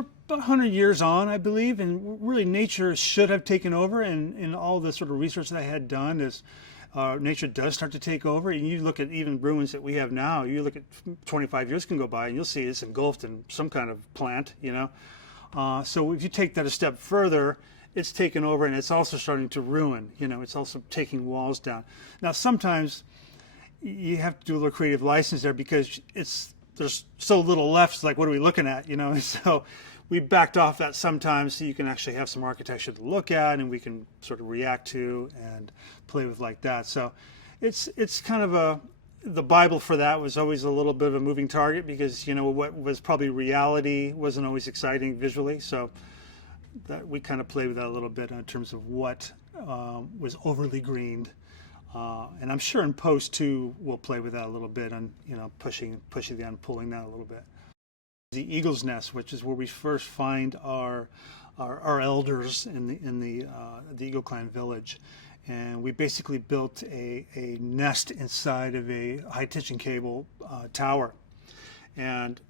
we're about 100 years on, I believe, and really nature should have taken over. And in all the sort of research that I had done is nature does start to take over. And you look at even ruins that we have now, you look at 25 years can go by and you'll see it's engulfed in some kind of plant, you know. So if you take that a step further, it's taken over and it's also starting to ruin, you know, it's also taking walls down. Now, sometimes you have to do a little creative license there because there's so little left. It's like, what are we looking at, you know? So we backed off that sometimes so you can actually have some architecture to look at and we can sort of react to and play with like that. So it's kind of the Bible for that was always a little bit of a moving target because, you know, what was probably reality wasn't always exciting visually. So that we kind of played with that a little bit in terms of what was overly greened. And I'm sure in post too, we'll play with that a little bit and, you know, pushing that and pulling that a little bit. The eagle's nest, which is where we first find our elders in the Eagle Clan village. And we basically built a nest inside of a high tension cable tower and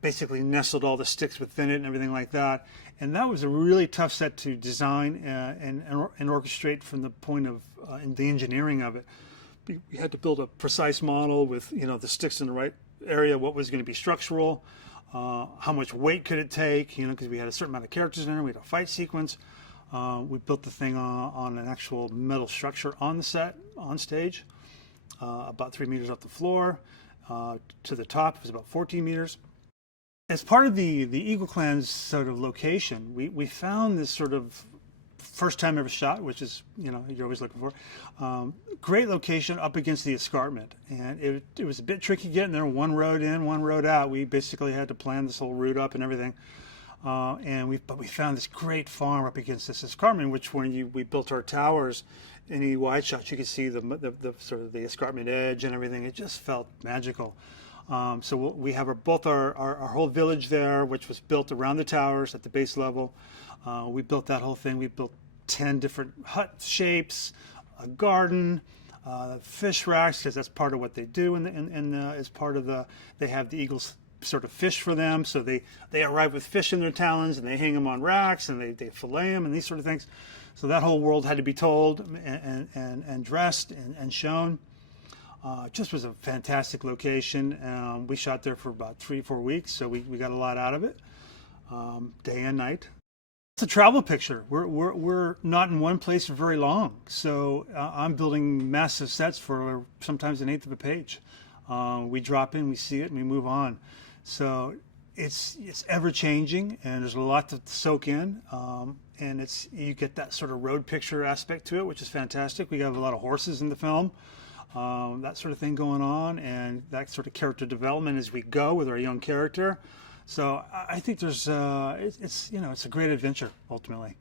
basically nestled all the sticks within it and everything like that. And that was a really tough set to design and orchestrate from the point of the engineering of it. We had to build a precise model with, you know, the sticks in the right area, what was going to be structural, how much weight could it take, you know, because we had a certain amount of characters in there, we had a fight sequence. We built the thing on an actual metal structure on the set, on stage, about 3 meters off the floor. To the top, it was about 14 meters. As part of the Eagle Clan's sort of location, we found this sort of first time ever shot, which is, you know, you're always looking for. Great location up against the escarpment. And it was a bit tricky getting there, one road in, one road out. We basically had to plan this whole route up and everything. But we found this great farm up against this escarpment, which when we built our towers, any wide shots, you could see the sort of the escarpment edge and everything. It just felt magical. So we have both our whole village there, which was built around the towers at the base level. We built that whole thing. We built 10 different hut shapes, a garden, fish racks, because that's part of what they do. And as part of they have the eagles sort of fish for them. So they arrive with fish in their talons and they hang them on racks and they fillet them and these sort of things. So that whole world had to be told and dressed and shown. Just was a fantastic location. We shot there for about 3-4 weeks, so we got a lot out of it, day and night. It's a travel picture. We're not in one place for very long, so I'm building massive sets for sometimes 1/8 of a page. We drop in, we see it, and we move on. So it's ever changing, and there's a lot to soak in. And you get that sort of road picture aspect to it, which is fantastic. We have a lot of horses in the film. That sort of thing going on, and that sort of character development as we go with our young character. So I think there's it's a great adventure ultimately.